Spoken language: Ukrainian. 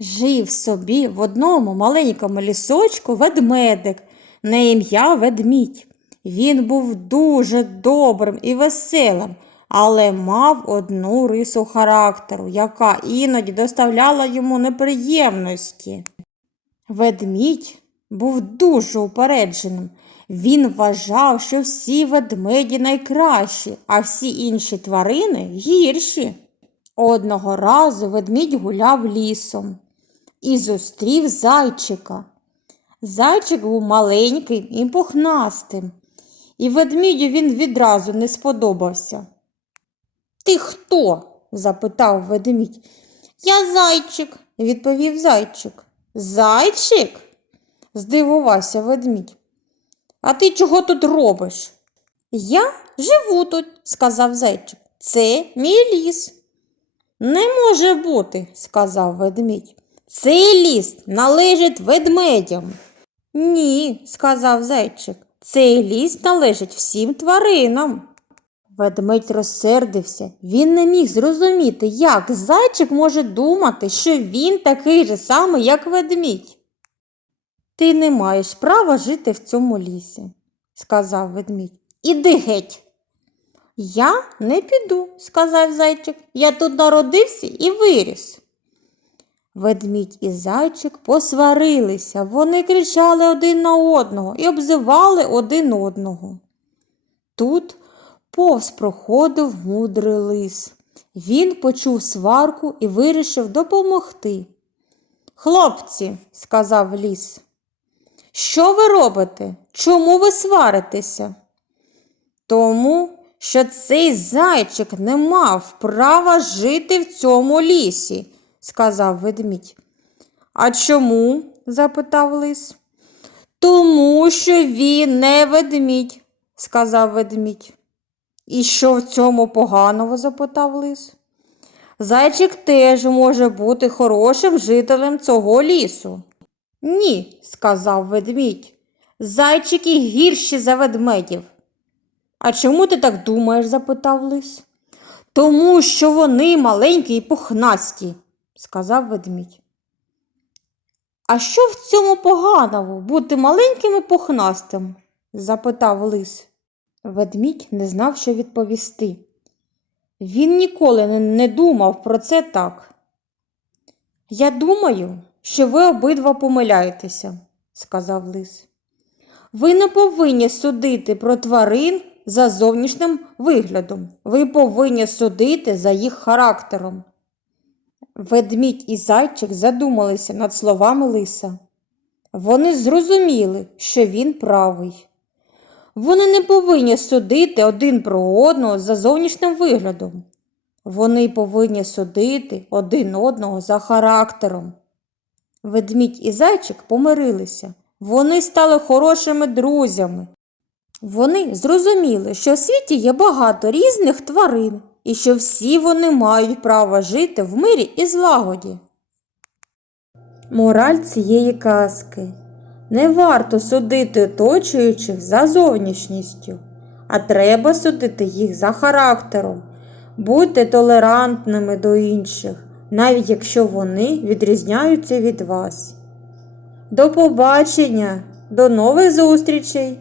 Жив собі в одному маленькому лісочку ведмедик на ім'я ведмідь. Він був дуже добрим і веселим, але мав одну рису характеру, яка іноді доставляла йому неприємності. Ведмідь був дуже упередженим. Він вважав, що всі ведмеді найкращі, а всі інші тварини гірші. Одного разу ведмідь гуляв лісом і зустрів зайчика. Зайчик був маленьким і пухнастим, і ведмідю він відразу не сподобався. Ти хто? запитав ведмідь. Я зайчик, відповів зайчик. Зайчик? здивувався ведмідь. А ти чого тут робиш? Я живу тут, сказав зайчик. Це мій ліс. Не може бути, сказав ведмідь. Цей ліс належить ведмедям. Ні, сказав зайчик. Цей ліс належить всім тваринам. Ведмедь розсердився. Він не міг зрозуміти, як зайчик може думати, що він такий же самий, як ведмідь. Ти не маєш права жити в цьому лісі, сказав ведмідь. Іди геть. Я не піду, сказав зайчик. Я тут народився і виріс. Ведмідь і зайчик посварилися, вони кричали один на одного і обзивали один одного. Тут повз проходив мудрий лис. Він почув сварку і вирішив допомогти. Хлопці, сказав ліс, що ви робите? Чому ви сваритеся? Тому, що цей зайчик не мав права жити в цьому лісі, сказав ведмідь. А чому? запитав лис. Тому що він не ведмідь, сказав ведмідь. І що в цьому поганого? запитав лис. Зайчик теж може бути хорошим жителем цього лісу. Ні, сказав ведмідь. Зайчики гірші за ведмедів. А чому ти так думаєш? запитав лис. Тому що вони маленькі і пухнасті, сказав ведмідь. А що в цьому поганого бути маленьким і пухнастим? запитав лис. Ведмідь не знав, що відповісти. Він ніколи не- думав про це так. Я думаю, що ви обидва помиляєтеся, сказав лис. Ви не повинні судити про тварин за зовнішнім виглядом. Ви повинні судити за їх характером. Ведмідь і зайчик задумалися над словами лиса. Вони зрозуміли, що він правий. Вони не повинні судити один про одного за зовнішнім виглядом. Вони повинні судити один одного за характером. Ведмідь і зайчик помирилися. Вони стали хорошими друзями. Вони зрозуміли, що в світі є багато різних тварин і що всі вони мають право жити в мирі і злагоді. Мораль цієї казки. Не варто судити оточуючих за зовнішністю, а треба судити їх за характером. Будьте толерантними до інших, навіть якщо вони відрізняються від вас. До побачення, до нових зустрічей!